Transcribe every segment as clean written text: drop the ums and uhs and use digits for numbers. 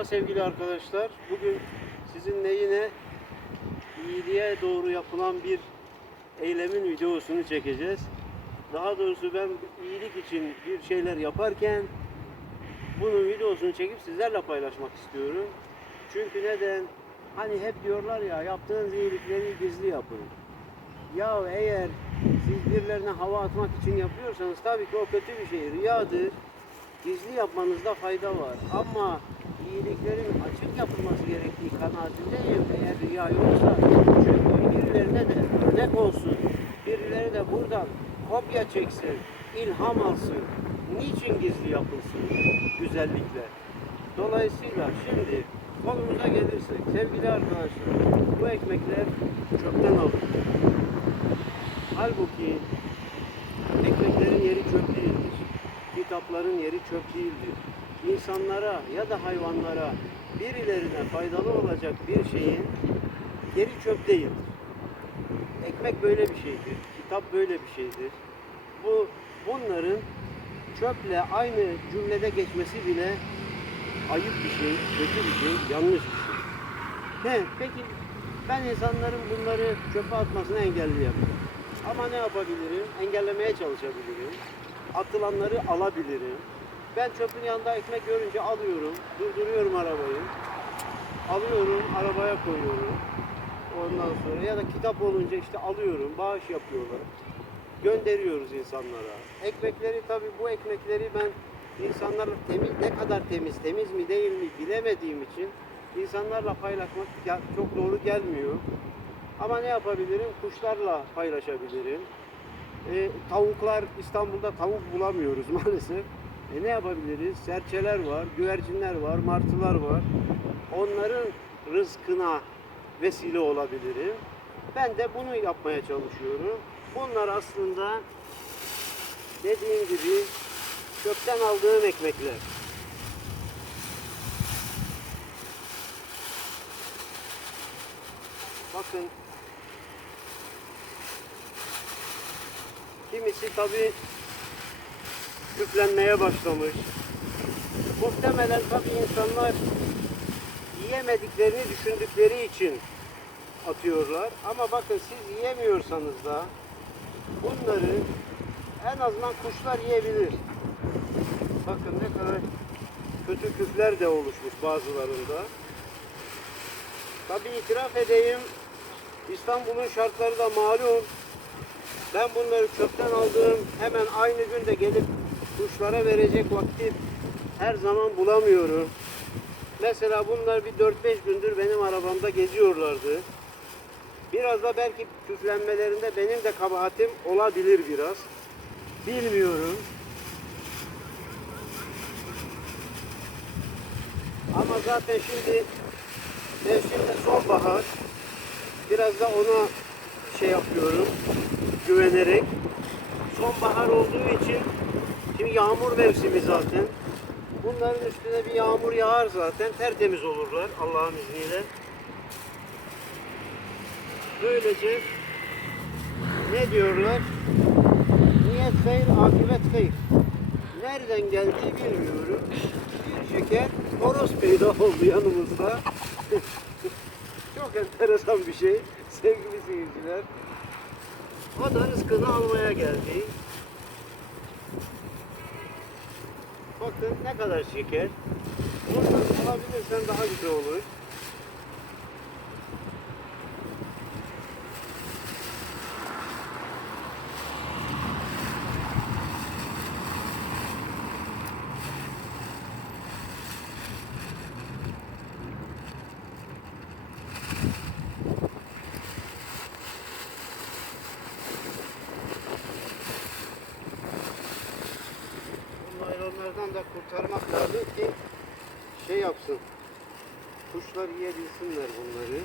Merhaba sevgili arkadaşlar. Bugün sizinle yine iyiliğe doğru yapılan bir eylemin videosunu çekeceğiz. Daha doğrusu ben iyilik için bir şeyler yaparken bunun videosunu çekip sizlerle paylaşmak istiyorum. Çünkü neden? Hani hep diyorlar ya, yaptığınız iyilikleri gizli yapın. Ya eğer siz birilerine hava atmak için yapıyorsanız tabii ki o kötü bir şey, riyadır. Gizli yapmanızda fayda var. Ama iyiliklerin açık yapılması gerektiği kanaatindeyim. Eğer riya yoksa, çünkü birilerine de örnek olsun. Birileri de buradan kopya çeksin, ilham alsın. Niçin gizli yapılsın güzellikle? Dolayısıyla şimdi konumuza gelirsek, sevgili arkadaşlar, bu ekmekler çöpten alındı. Halbuki ekmeklerin yeri çöp değildir. Kitapların yeri çöp değildir. İnsanlara ya da hayvanlara, birilerine faydalı olacak bir şeyin yeri çöp değildir. Ekmek böyle bir şeydir. Kitap böyle bir şeydir. Bunların çöple aynı cümlede geçmesi bile ayıp bir şey, kötü bir şey, yanlış bir şey. Peki ben insanların bunları çöpe atmasını engelleyemem. Ama ne yapabilirim? Engellemeye çalışabilirim. Atılanları alabilirim. Ben çöpün yanında ekmek görünce alıyorum, durduruyorum arabayı. Alıyorum, arabaya koyuyorum. Ondan sonra ya da kitap olunca işte alıyorum, bağış yapıyorlar. Gönderiyoruz insanlara. Ekmekleri tabii bu ekmekleri ben insanlarla ne kadar temiz mi değil mi bilemediğim için insanlarla paylaşmak çok doğru gelmiyor. Ama ne yapabilirim? Kuşlarla paylaşabilirim. Tavuklar, İstanbul'da tavuk bulamıyoruz maalesef. Ne yapabiliriz? Serçeler var, güvercinler var, martılar var. Onların rızkına vesile olabilirim. Ben de bunu yapmaya çalışıyorum. Bunlar aslında dediğim gibi çöpten aldığım ekmekler. Bakın. Kimisi tabii küflenmeye başlamış. Muhtemelen tabii insanlar yiyemediklerini düşündükleri için atıyorlar. Ama bakın siz yiyemiyorsanız da bunları en azından kuşlar yiyebilir. Bakın ne kadar kötü küfler de oluşmuş bazılarında. Tabii itiraf edeyim, İstanbul'un şartları da malum. Ben bunları çöpten aldığım hemen aynı günde gelip kuşlara verecek vakit her zaman bulamıyorum. Mesela bunlar bir 4-5 gündür benim arabamda geziyorlardı. Biraz da belki küflenmelerinde benim de kabahatim olabilir biraz. Bilmiyorum. Ama zaten şimdi mevsimde sonbahar. Biraz da ona şey yapıyorum, güvenerek. Sonbahar olduğu için şimdi yağmur mevsimi zaten. Bunların üstüne bir yağmur yağar zaten, tertemiz olurlar Allah'ın izniyle. Böylece ne diyorlar? Niyet hayır, akıbet hayır. Nereden geldiği bilmiyorum. Bir şeker horoz peyda oldu yanımızda. Çok enteresan bir şey sevgili seyirciler. O da rızkını almaya geldi. Bakın ne kadar şeker. Buradan alabilirsen daha güzel olur. Onlardan da kurtarmak lazım ki şey yapsın. Kuşlar yiyebilsinler bunları.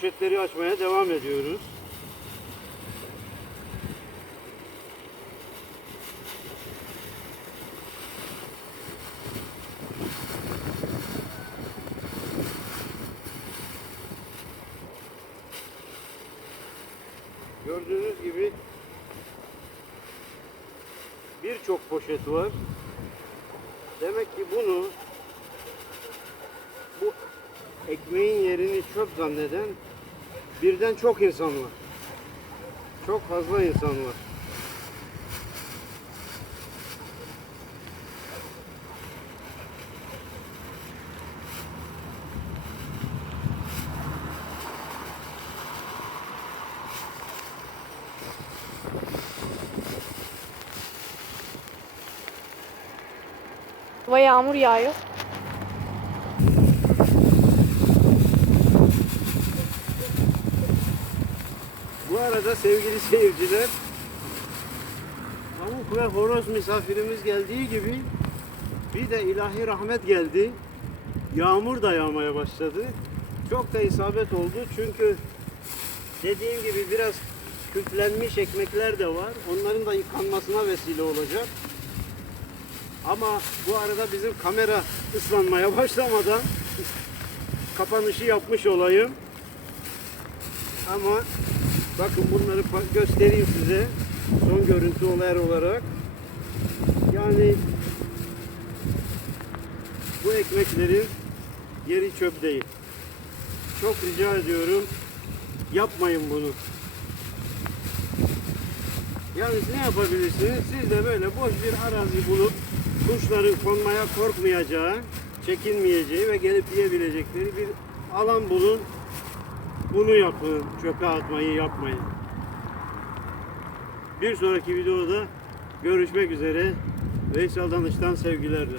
poşetleri açmaya devam ediyoruz. Gördüğünüz gibi birçok poşet var. Demek ki bu ekmeğin yerini çöp zanneden birden çok insan var. Çok fazla insan var. Hava yağmur yağıyor. Bu arada sevgili seyirciler, tavuk ve horoz misafirimiz geldiği gibi bir de ilahi rahmet geldi. Yağmur da yağmaya başladı. Çok da isabet oldu çünkü dediğim gibi biraz küflenmiş ekmekler de var. Onların da yıkanmasına vesile olacak. Ama bu arada bizim kamera ıslanmaya başlamadan kapanışı yapmış olayım. Ama bakın bunları göstereyim size. Son görüntü olarak. Yani bu ekmeklerin yeri çöp değil. Çok rica ediyorum. Yapmayın bunu. Yani ne yapabilirsiniz? Siz de böyle boş bir arazi bulup kuşların konmaya korkmayacağı, çekinmeyeceği ve gelip yiyebilecekleri bir alan bulun. Bunu yapın. Çöpe atmayı yapmayın. Bir sonraki videoda görüşmek üzere. Veysel Danış'tan sevgilerle.